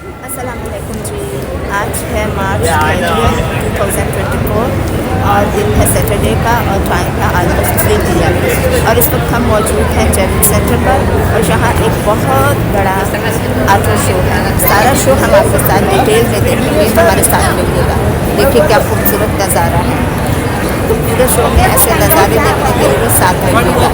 अस्सलामुअलैकुम जी। आज है मार्च 2024 और दिन है सैटरडे का और टाइम है ऑलमोस्ट 3 PM और इस वक्त हम मौजूद हैं जैविक सेंटर पर और यहाँ एक बहुत बड़ा ऑटो शो है। सारा शो हम आपके साथ डिटेल में देखेंगे, हमारे साथ मिलिएगा। देखिए क्या खूबसूरत नज़ारा है। तो पूरे शो में ऐसे नज़ारे देखने के लिए साथ रहिएगा।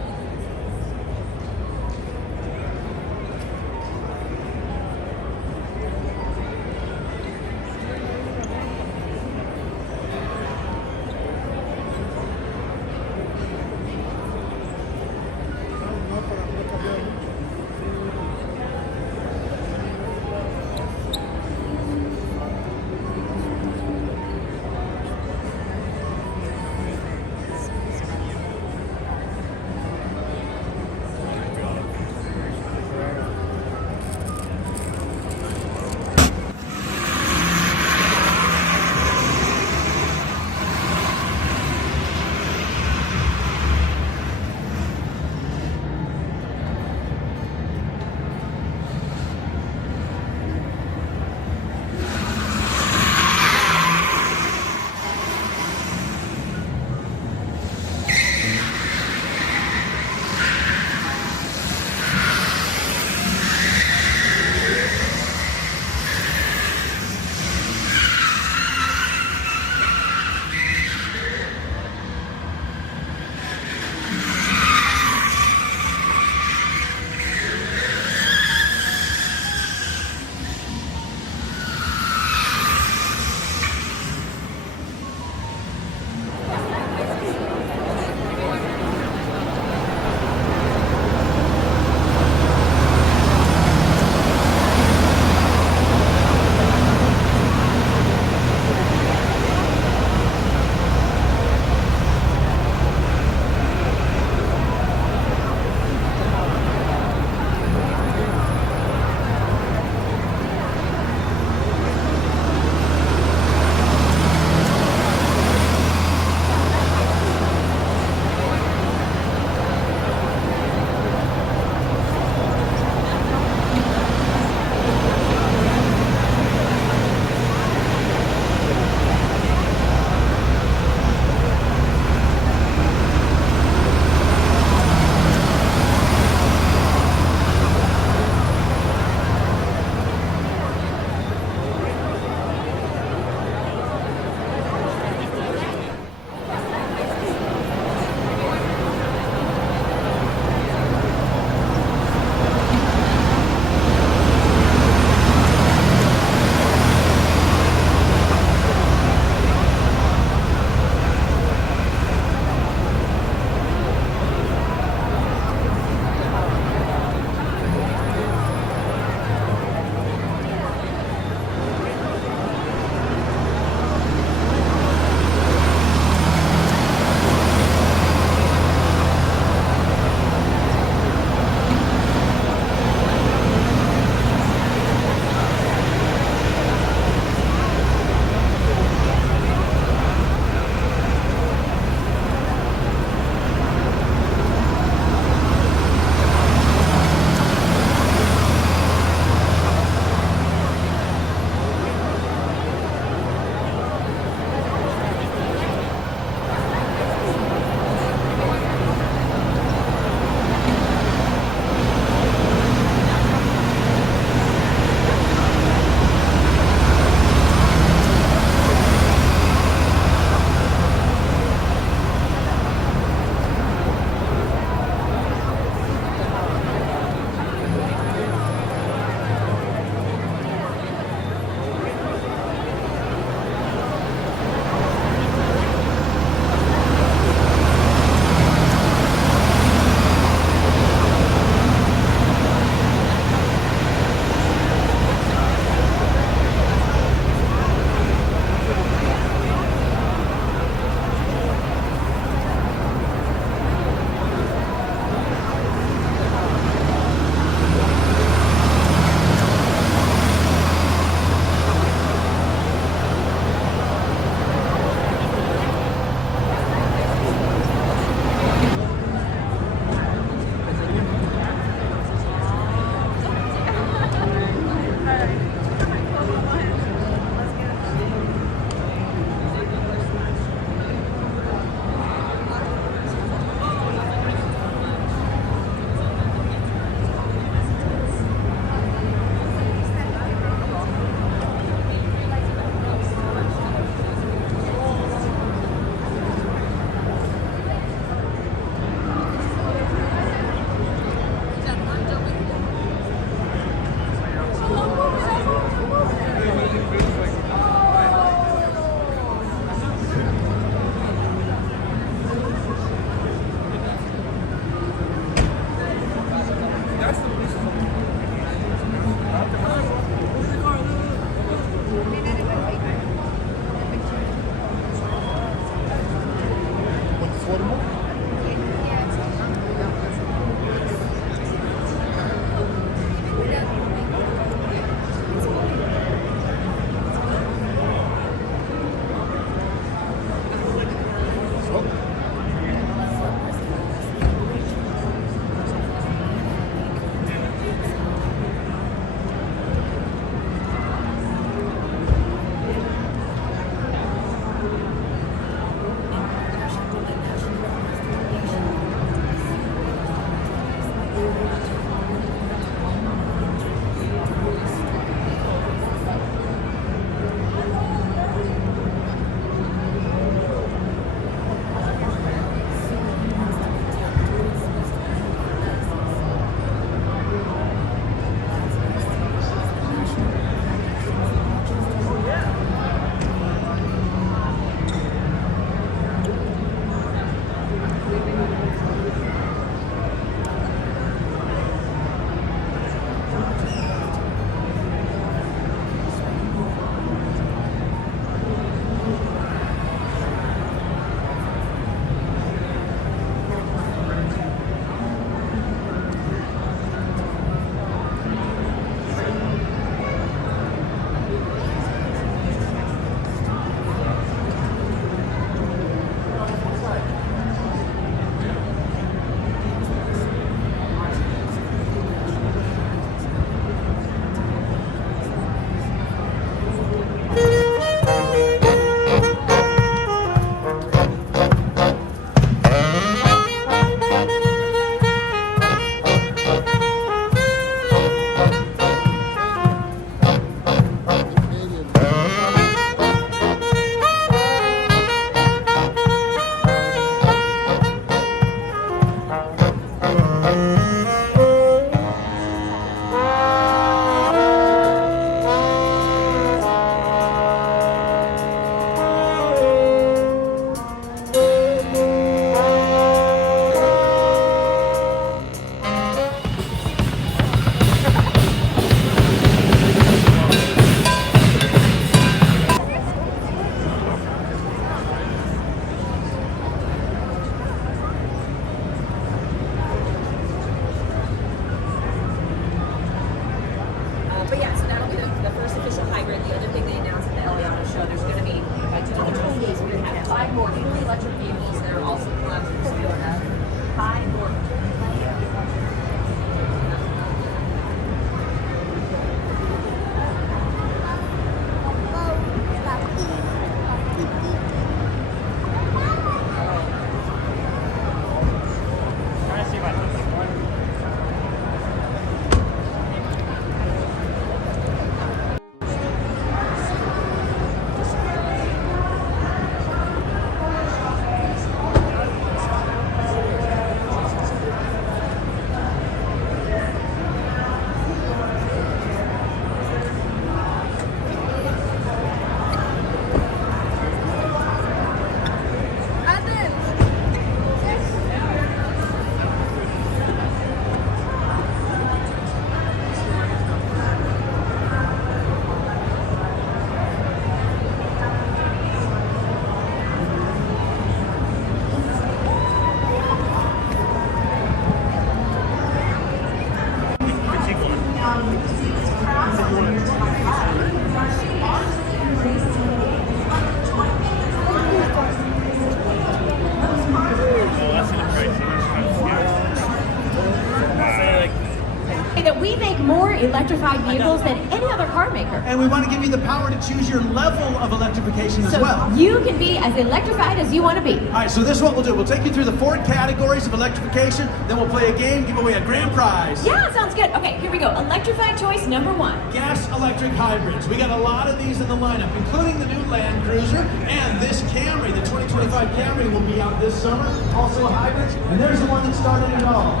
say that we make more electrified vehicles than any other car maker. And we want to give you the power to choose your level of electrification as So well. you can be as electrified as you want to be. All right, so this is what we'll do. We'll take you through the 4 categories of electrification, then we'll play a game, give away a grand prize. Yeah, sounds good. Okay, here we go. Electrified choice number 1. Gas electric hybrids. We got a lot of these in the lineup, including the new Land Cruiser and this Camry. The 2025 Camry will be out this summer, also hybrids. And there's the one that started it all.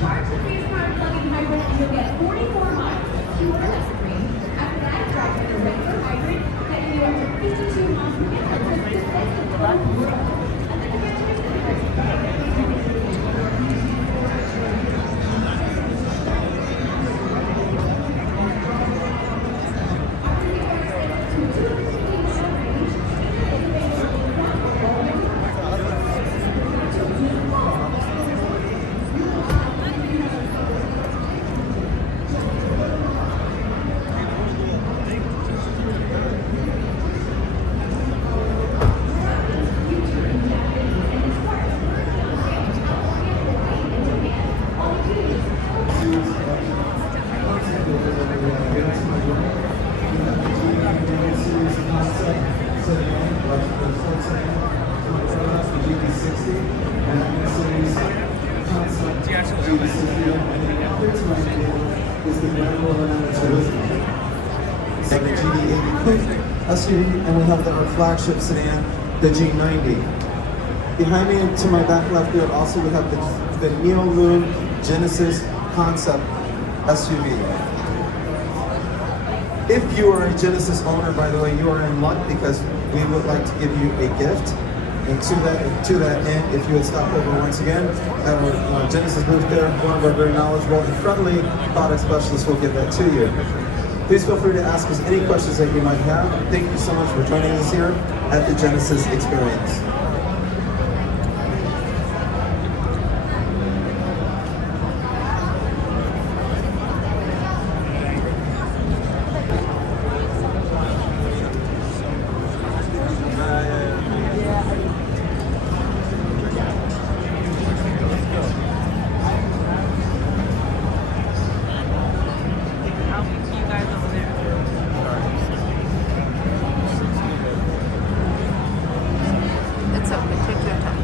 Charge the base car plug-in hybrid and you'll get 44 miles of pure electric range. After that, drive with a regular hybrid, getting you up to 52 miles per gallon. So this place is full of work. And then you get to The GD80 Coupe SUV, and we have our flagship sedan, the G90. Behind me and to my back left there also we have the Neoloon Genesis Concept SUV. If you are a Genesis owner, by the way, you are in luck because we would like to give you a gift. And to that end, if you would stop over once again at our Genesis booth there, one of our very knowledgeable and friendly product specialists will give that to you. Please feel free to ask us any questions that you might have. Thank you so much for joining us here at the Genesis Experience. It's okay, take your time.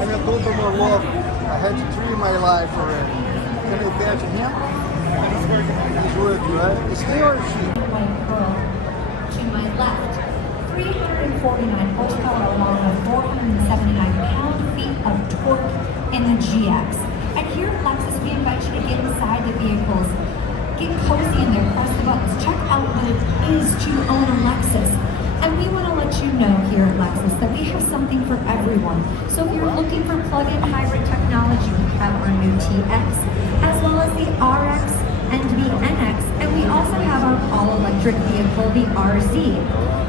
I'm a little bit more love. I had 3 in my life already. Can you imagine him? He's working, right? Is he or is she? White Pearl. To my left, 349 horsepower along with 479 pound-feet of torque in the GX. And here at Lexus, we invite you to get inside the vehicles. Get cozy in there, press the buttons. Check out what it is to own a Lexus. And we want to let you know here at Lexus that we have something for everyone. So if you're looking for plug-in hybrid technology, we have our new TX, as well as the RX and the NX, and we also have our all-electric vehicle, the RZ.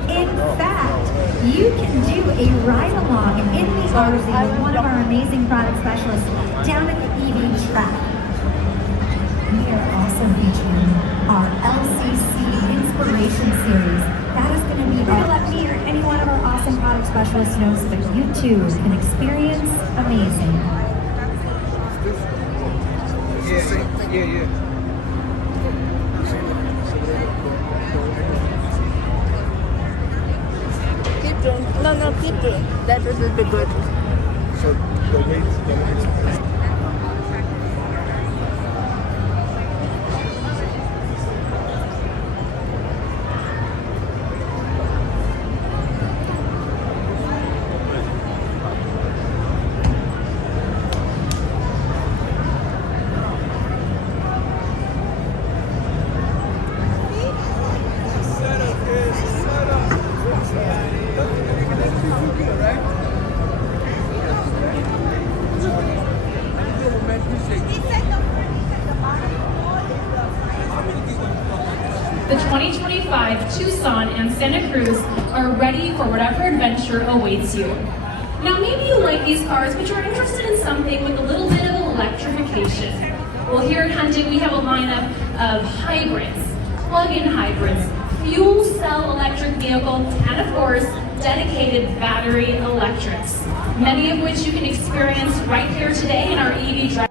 In fact, you can do a ride-along in the RZ with one of our amazing product specialists down at the EV track. We are also featuring our LCC Inspiration Series. That is going to be let me or any one of our awesome product specialists know so that you too can experience amazing. Yeah. Keep doing. No, keep doing. That will be good. So the weight. The 2025 Tucson and Santa Cruz are ready for whatever adventure awaits you. Now maybe you like these cars, but you're interested in something with a little bit of electrification. Well, here at Hyundai we have a lineup of hybrids, plug-in hybrids, fuel cell electric vehicles, and of course, dedicated battery electrics, many of which you can experience right here today in our EV drive.